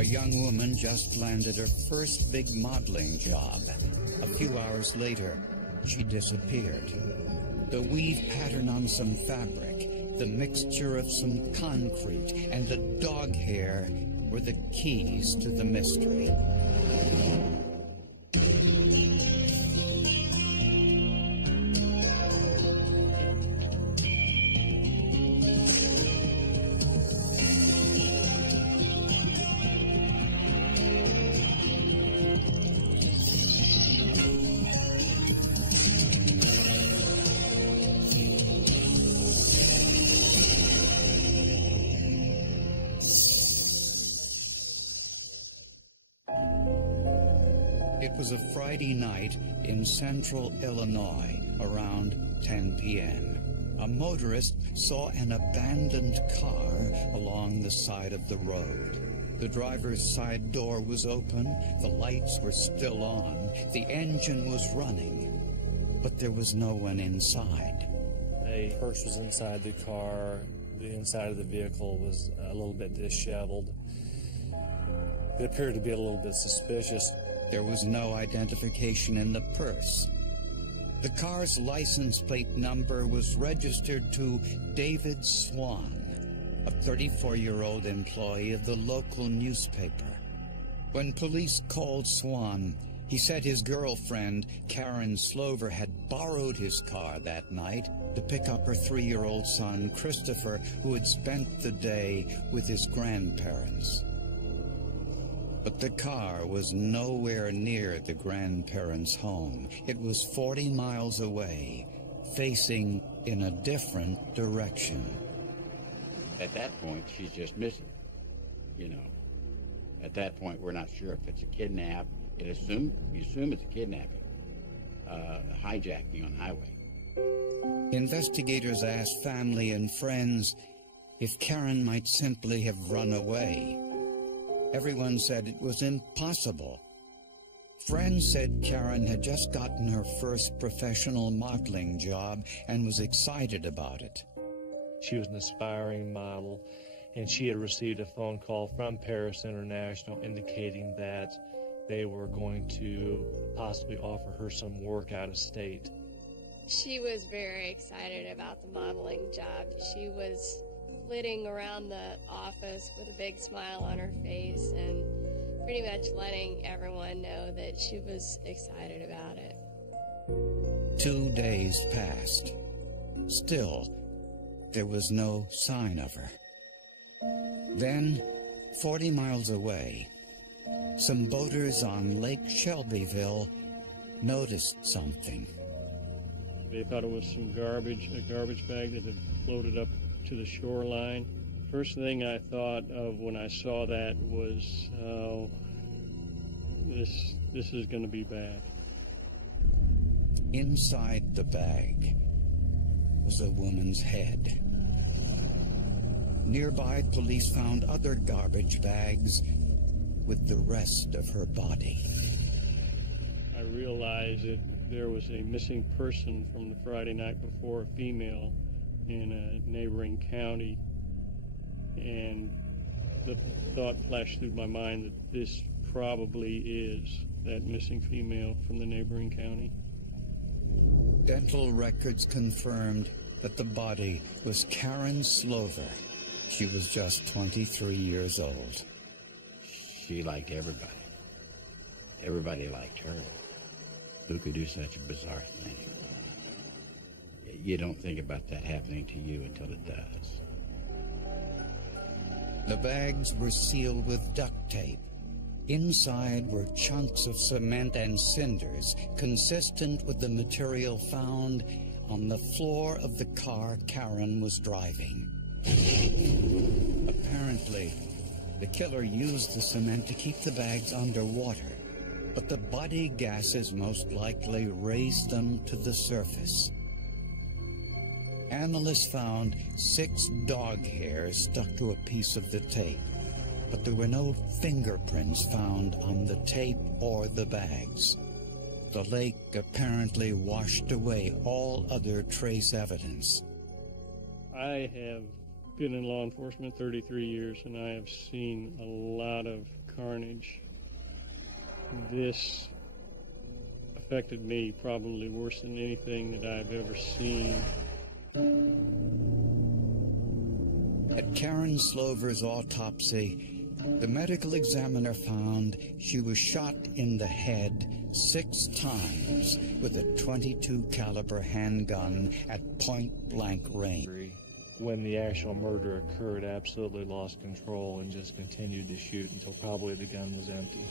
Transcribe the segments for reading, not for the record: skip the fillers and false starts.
A young woman just landed her first big modeling job. A few hours later, she disappeared. The weave pattern on some fabric, the mixture of some concrete, and the dog hair were the keys to the mystery. It was a Friday night in central Illinois, around 10 p.m. A motorist saw an abandoned car along the side of the road. The driver's side door was open, the lights were still on, the engine was running, but there was no one inside. A purse was inside the car. The inside of the vehicle was a little bit disheveled. It appeared to be a little bit suspicious. There was no identification in the purse. The car's license plate number was registered to David Swan, a 34-year-old employee of the local newspaper. When police called Swan, he said his girlfriend, Karen Slover, had borrowed his car that night to pick up her 3-year-old son, Christopher, who had spent the day with his grandparents. But the car was nowhere near the grandparents' home. It was 40 miles away, facing in a different direction. At that point, she's just missing. You know, at that point, we're not sure if it's a kidnap. You assume it's a kidnapping, hijacking on highway. Investigators asked family and friends if Karen might simply have run away. Everyone said it was impossible. Friends said Karen had just gotten her first professional modeling job and was excited about it. She was an aspiring model, and she had received a phone call from Paris International indicating that they were going to possibly offer her some work out of state. She was very excited about the modeling job. She was flitting around the office with a big smile on her face and pretty much letting everyone know that she was excited about it. 2 days passed. Still, there was no sign of her. Then, 40 miles away, some boaters on Lake Shelbyville noticed something. They thought it was some garbage, a garbage bag that had floated up to the shoreline. First thing I thought of when I saw that was, oh, this is going to be bad. Inside the bag was a woman's head. Nearby, police found other garbage bags with the rest of her body. I realized that there was a missing person from the Friday night before, a female, in a neighboring county, and the thought flashed through my mind that this probably is that missing female from the neighboring county. Dental records confirmed that the body was Karen Slover. She was just 23 years old. She liked everybody. Everybody liked her. Who could do such a bizarre thing? You don't think about that happening to you until it does. The bags were sealed with duct tape. Inside were chunks of cement and cinders, consistent with the material found on the floor of the car Karen was driving. Apparently, the killer used the cement to keep the bags underwater, but the body gases most likely raised them to the surface. Analysts found 6 dog hairs stuck to a piece of the tape, but there were no fingerprints found on the tape or the bags. The lake apparently washed away all other trace evidence. I have been in law enforcement 33 years, and I have seen a lot of carnage. This affected me probably worse than anything that I've ever seen. At Karen Slover's autopsy, the medical examiner found she was shot in the head 6 times with a .22 caliber handgun at point-blank range. When the actual murder occurred, absolutely lost control and just continued to shoot until probably the gun was empty.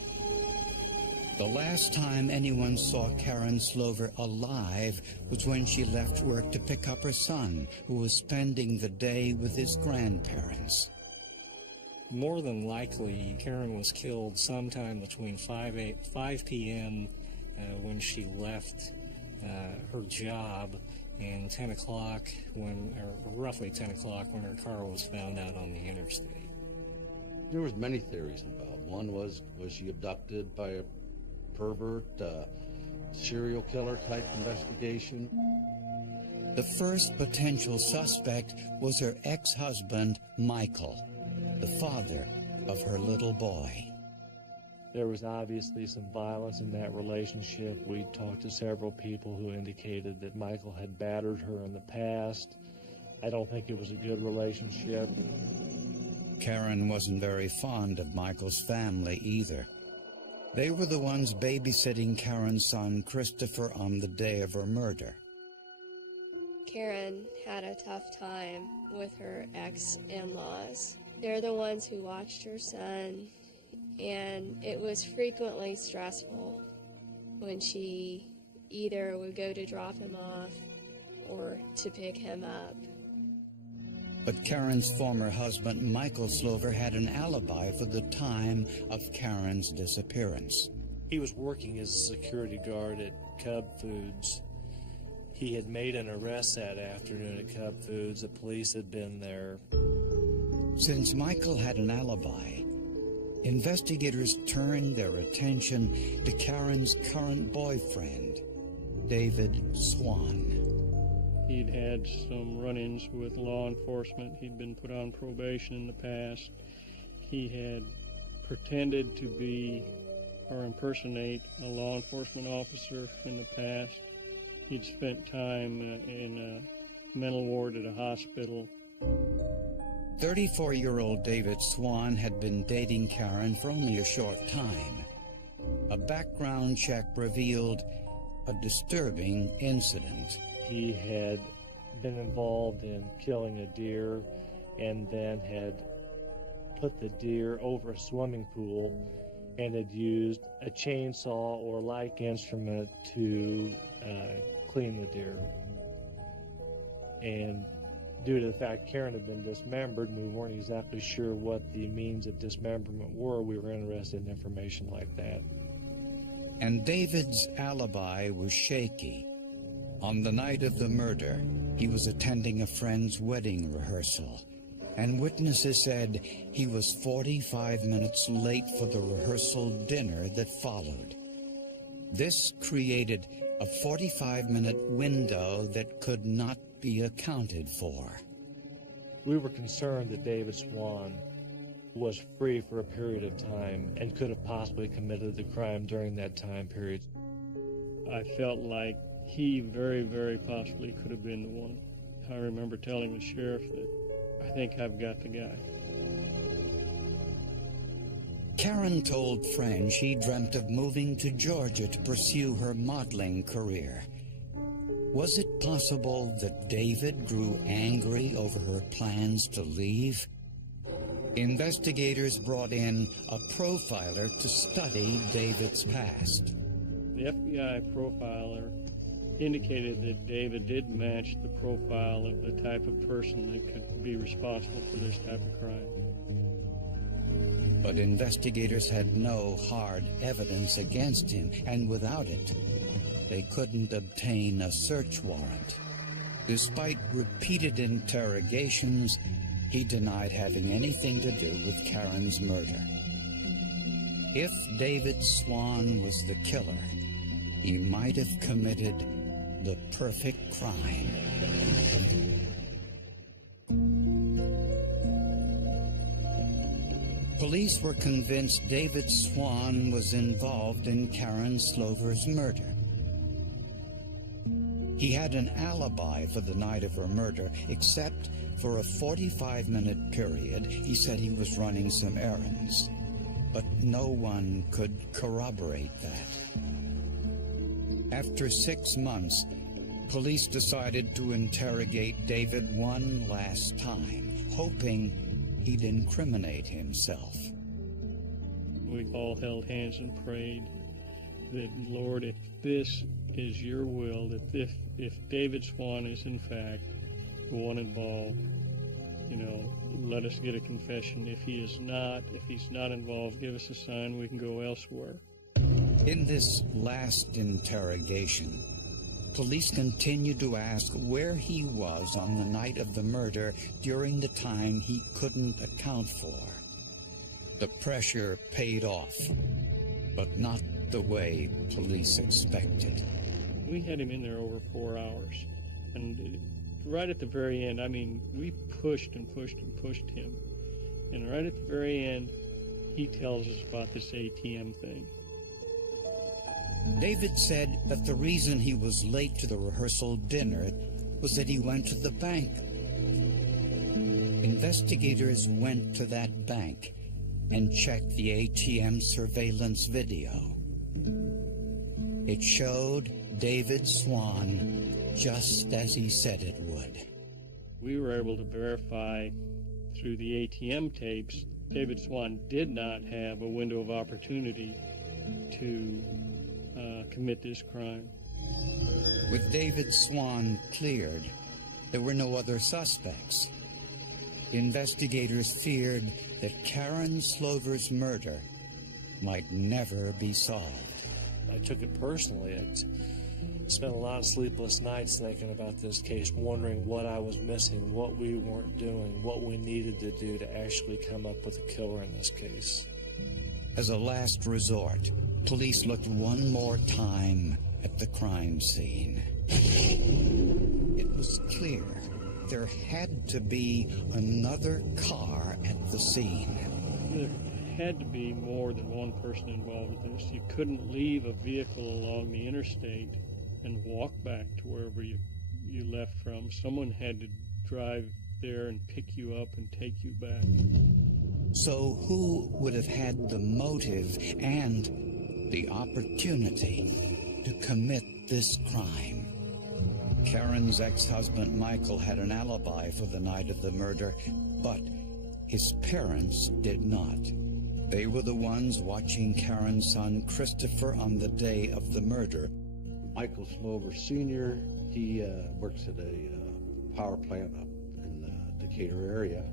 The last time anyone saw Karen Slover alive was when she left work to pick up her son, who was spending the day with his grandparents. More than likely, Karen was killed sometime between 5 p.m. When she left her job and 10 o'clock, or roughly 10 o'clock, when her car was found out on the interstate. There was many theories involved. One was she abducted by a pervert, serial killer type investigation? The first potential suspect was her ex-husband, Michael, the father of her little boy. There was obviously some violence in that relationship. We talked to several people who indicated that Michael had battered her in the past. I don't think it was a good relationship. Karen wasn't very fond of Michael's family either. They were the ones babysitting Karen's son, Christopher, on the day of her murder. Karen had a tough time with her ex-in-laws. They're the ones who watched her son, and it was frequently stressful when she either would go to drop him off or to pick him up. But Karen's former husband, Michael Slover, had an alibi for the time of Karen's disappearance. He was working as a security guard at Cub Foods. He had made an arrest that afternoon at Cub Foods. The police had been there. Since Michael had an alibi, investigators turned their attention to Karen's current boyfriend, David Swan. He'd had some run-ins with law enforcement. He'd been put on probation in the past. He had pretended to be or impersonate a law enforcement officer in the past. He'd spent time in a mental ward at a hospital. 34-year-old David Swan had been dating Karen for only a short time. A background check revealed a disturbing incident. He had been involved in killing a deer and then had put the deer over a swimming pool and had used a chainsaw or like instrument to clean the deer. And due to the fact Karen had been dismembered and we weren't exactly sure what the means of dismemberment were, we were interested in information like that. And David's alibi was shaky. On the night of the murder, he was attending a friend's wedding rehearsal, and witnesses said he was 45 minutes late for the rehearsal dinner that followed. This created a 45-minute window that could not be accounted for. We were concerned that David Swan was free for a period of time and could have possibly committed the crime during that time period. I felt like he very, very possibly could have been the one. I remember telling the sheriff that I think I've got the guy. Karen told friends she dreamt of moving to Georgia to pursue her modeling career. Was it possible that David grew angry over her plans to leave? Investigators brought in a profiler to study David's past. The FBI profiler indicated that David did match the profile of the type of person that could be responsible for this type of crime. But investigators had no hard evidence against him, and without it, they couldn't obtain a search warrant. Despite repeated interrogations, he denied having anything to do with Karen's murder. If David Swan was the killer, he might have committed the perfect crime. Police were convinced David Swan was involved in Karen Slover's murder. He had an alibi for the night of her murder, except for a 45-minute period he said he was running some errands. But no one could corroborate that. After 6 months, police decided to interrogate David one last time, hoping he'd incriminate himself. We all held hands and prayed that, Lord, if this is your will, that if David Swan is in fact the one involved, let us get a confession. If he's not involved, give us a sign we can go elsewhere. In this last interrogation, police continued to ask where he was on the night of the murder during the time he couldn't account for. The pressure paid off, but not the way police expected. We had him in there over 4 hours, and right at the very end, we pushed and pushed and pushed him, and right at the very end, he tells us about this ATM thing. David said that the reason he was late to the rehearsal dinner was that he went to the bank. Investigators went to that bank and checked the ATM surveillance video. It showed David Swan just as he said it would. We were able to verify through the ATM tapes David Swan did not have a window of opportunity to commit this crime. With David Swan cleared, there were no other suspects. Investigators feared that Karen Slover's murder might never be solved. I took it personally. I spent a lot of sleepless nights thinking about this case, wondering what I was missing, what we weren't doing, what we needed to do to actually come up with a killer in this case. As a last resort, police looked one more time at the crime scene. It was clear there had to be another car at the scene. There had to be more than one person involved with this. You couldn't leave a vehicle along the interstate and walk back to wherever you left from. Someone had to drive there and pick you up and take you back. So who would have had the motive and the opportunity to commit this crime? Karen's ex-husband Michael had an alibi for the night of the murder, but his parents did not. They were the ones watching Karen's son Christopher on the day of the murder. Michael Slover Sr., he works at a power plant up in the Decatur area.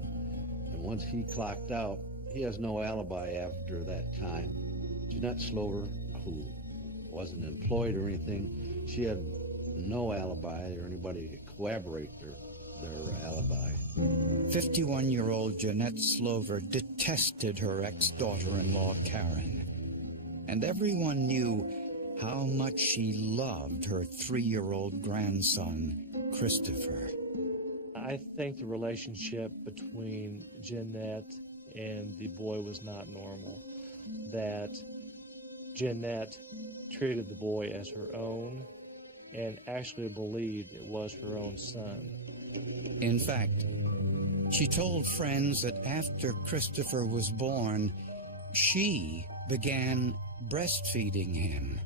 And once he clocked out, he has no alibi after that time. Jeanette Slover, who wasn't employed or anything, she had no alibi or anybody to corroborate their alibi. 51-year-old Jeanette Slover detested her ex-daughter-in-law Karen, and everyone knew how much she loved her 3-year-old grandson, Christopher. I think the relationship between Jeanette and the boy was not normal. That Jeanette treated the boy as her own and actually believed it was her own son. In fact, she told friends that after Christopher was born, she began breastfeeding him.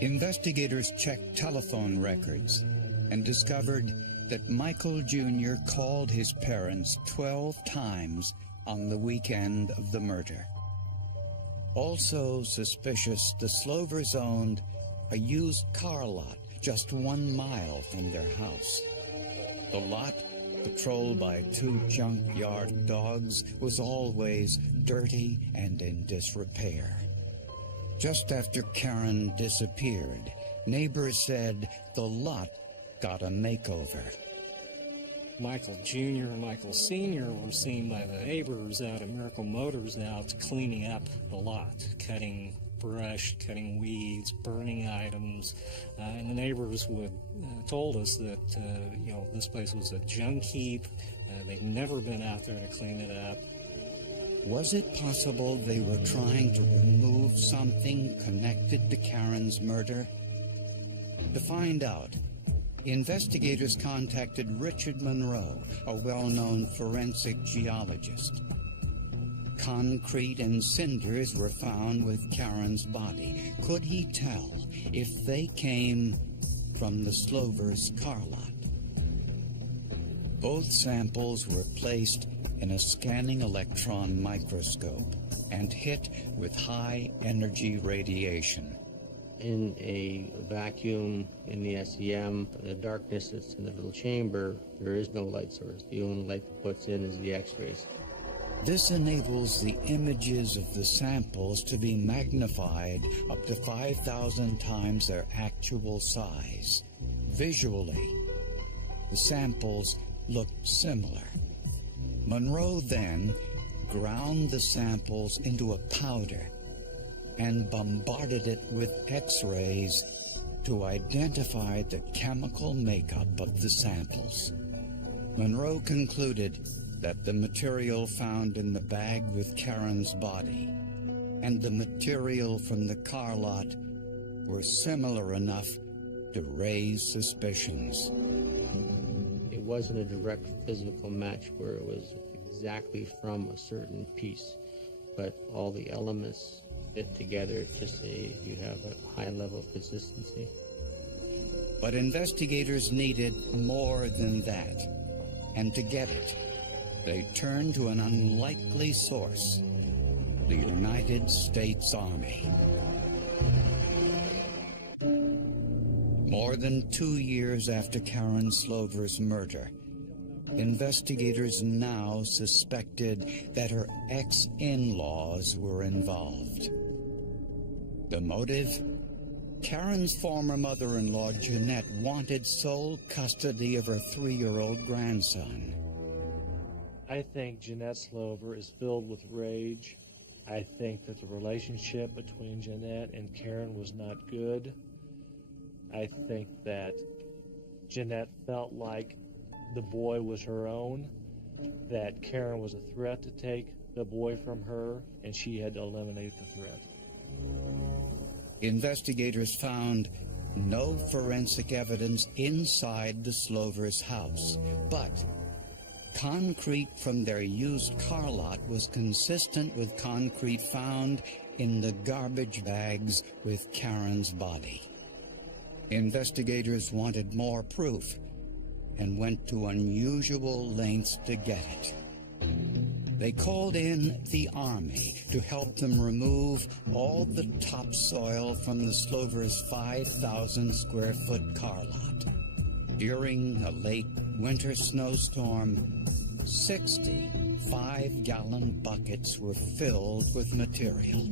Investigators checked telephone records and discovered that Michael Jr. called his parents 12 times on the weekend of the murder. Also suspicious, the Slovers owned a used car lot just 1 mile from their house. The lot, patrolled by 2 junkyard dogs, was always dirty and in disrepair. Just after Karen disappeared, neighbors said the lot got a makeover. Michael Jr. and Michael Sr. were seen by the neighbors out at Miracle Motors out cleaning up the lot, cutting brush, cutting weeds, burning items, and the neighbors told us that this place was a junk heap. They'd never been out there to clean it up. Was it possible they were trying to remove something connected to Karen's murder? To find out, investigators contacted Richard Monroe, a well-known forensic geologist. Concrete and cinders were found with Karen's body. Could he tell if they came from the Slovers' car lot? Both samples were placed in a scanning electron microscope and hit with high-energy radiation. In a vacuum in the SEM, the darkness that's in the little chamber, there is no light source. The only light that puts in is the X-rays. This enables the images of the samples to be magnified up to 5,000 times their actual size. Visually, the samples looked similar. Monroe then ground the samples into a powder and bombarded it with X-rays to identify the chemical makeup of the samples. Monroe concluded that the material found in the bag with Karen's body and the material from the car lot were similar enough to raise suspicions. It wasn't a direct physical match where it was exactly from a certain piece, but all the elements fit together to say you have a high level of consistency. But investigators needed more than that, and to get it, they turned to an unlikely source, the United States Army. More than 2 years after Karen Slover's murder, investigators now suspected that her ex-in-laws were involved. The motive? Karen's former mother-in-law, Jeanette, wanted sole custody of her 3-year-old grandson. I think Jeanette Slover is filled with rage. I think that the relationship between Jeanette and Karen was not good. I think that Jeanette felt like the boy was her own, that Karen was a threat to take the boy from her, and she had to eliminate the threat. Investigators found no forensic evidence inside the Slovers' house, but concrete from their used car lot was consistent with concrete found in the garbage bags with Karen's body. Investigators wanted more proof and went to unusual lengths to get it. They called in the Army to help them remove all the topsoil from the Slovers' 5,000 square foot car lot. During a late winter snowstorm, 60 5-gallon buckets were filled with material.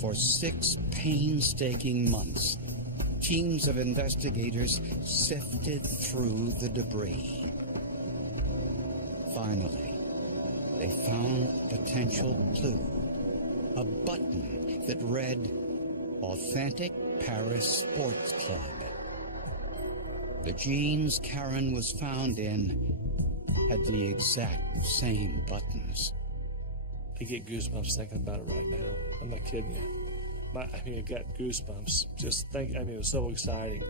For 6 painstaking months, teams of investigators sifted through the debris. Finally, they found a potential clue, a button that read, "Authentic Paris Sports Club." The jeans Karen was found in had the exact same buttons. I get goosebumps thinking about it right now. I'm not kidding you. I've got goosebumps. It was so exciting.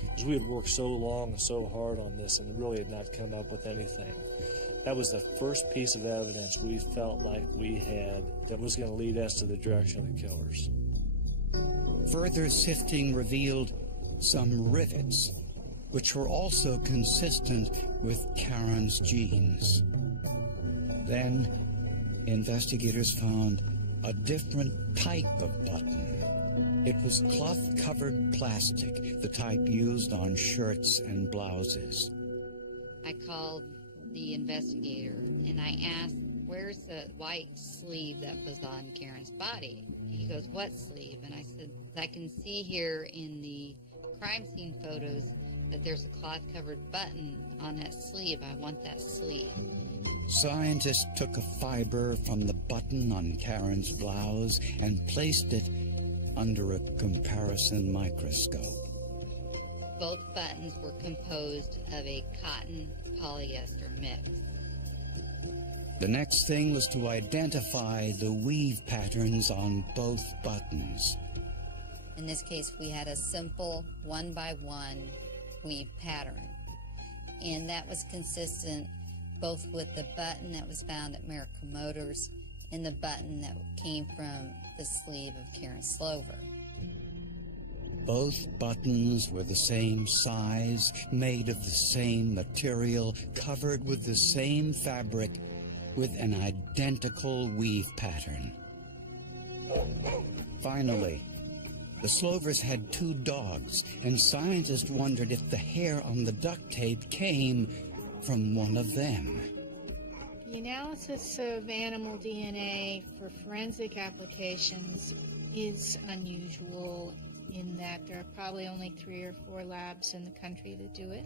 Because we had worked so long and so hard on this and really had not come up with anything. That was the first piece of evidence we felt like we had that was going to lead us to the direction of the killers. Further sifting revealed some rivets, which were also consistent with Karen's jeans. Then, investigators found a different type of button. It was cloth-covered plastic, the type used on shirts and blouses. I called the investigator and I asked, "Where's the white sleeve that was on Karen's body?" He goes, "What sleeve?" And I said, "I can see here in the crime scene photos that there's a cloth-covered button on that sleeve. I want that sleeve." Scientists took a fiber from the button on Karen's blouse and placed it under a comparison microscope. Both buttons were composed of a cotton polyester mix. The next thing was to identify the weave patterns on both buttons. In this case, we had a simple 1-by-1 weave pattern. And that was consistent both with the button that was found at Miracle Motors and the button that came from the sleeve of Karen Slover. Both buttons were the same size, made of the same material, covered with the same fabric, with an identical weave pattern. Finally, the Slovers had 2 dogs, and scientists wondered if the hair on the duct tape came from one of them. The analysis of animal DNA for forensic applications is unusual in that there are probably only 3 or 4 labs in the country that do it.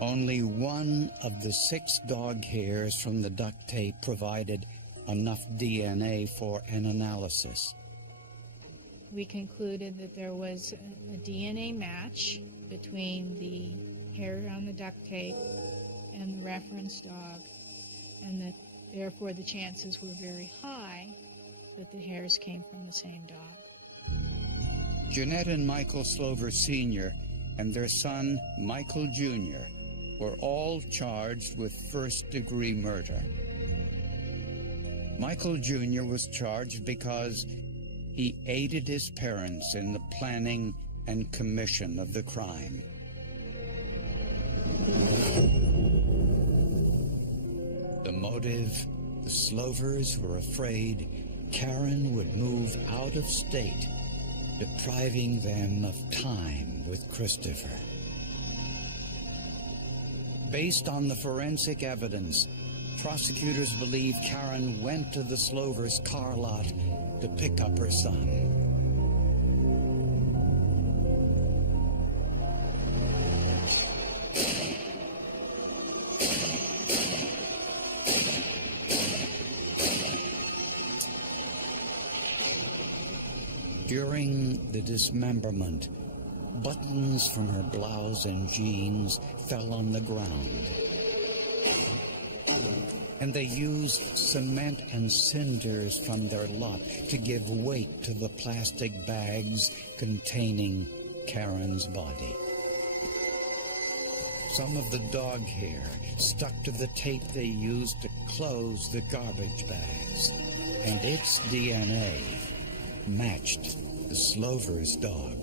Only one of the 6 dog hairs from the duct tape provided enough DNA for an analysis. We concluded that there was a DNA match between the hair on the duct tape and the reference dog, and that therefore the chances were very high that the hairs came from the same dog. Jeanette and Michael Slover Sr. and their son, Michael Jr., were all charged with first-degree murder. Michael Jr. was charged because he aided his parents in the planning and commission of the crime. The motive: the Slovers were afraid Karen would move out of state, depriving them of time with Christopher. Based on the forensic evidence, prosecutors believe Karen went to the Slovers' car lot to pick up her son. During the dismemberment, buttons from her blouse and jeans fell on the ground, and they used cement and cinders from their lot to give weight to the plastic bags containing Karen's body. Some of the dog hair stuck to the tape they used to close the garbage bags, and its DNA matched the Slover's dog.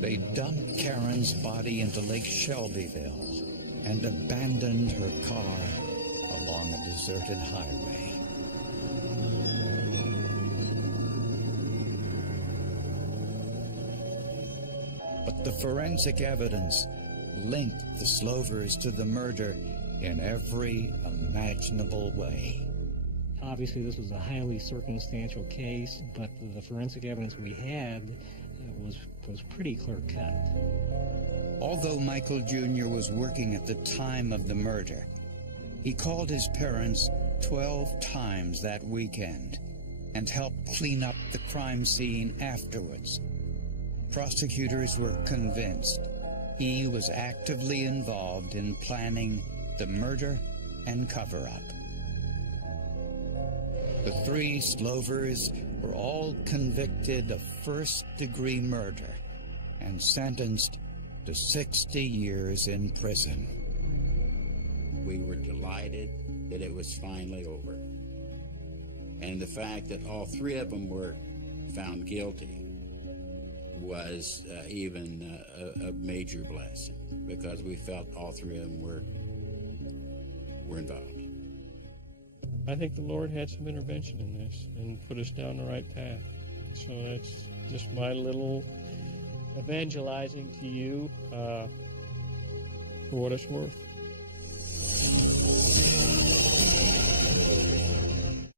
They dumped Karen's body into Lake Shelbyville and abandoned her car along a deserted highway. But the forensic evidence linked the Slovers to the murder in every imaginable way. Obviously, this was a highly circumstantial case, but the forensic evidence we had was pretty clear-cut. Although Michael Jr. was working at the time of the murder, he called his parents 12 times that weekend and helped clean up the crime scene afterwards. Prosecutors were convinced he was actively involved in planning the murder and cover-up. The 3 Slovers were all convicted of first-degree murder and sentenced to 60 years in prison. We were delighted that it was finally over. And the fact that all 3 of them were found guilty was even a major blessing, because we felt all 3 of them were involved. I think the Lord had some intervention in this and put us down the right path. So that's just my little evangelizing to you for what it's worth.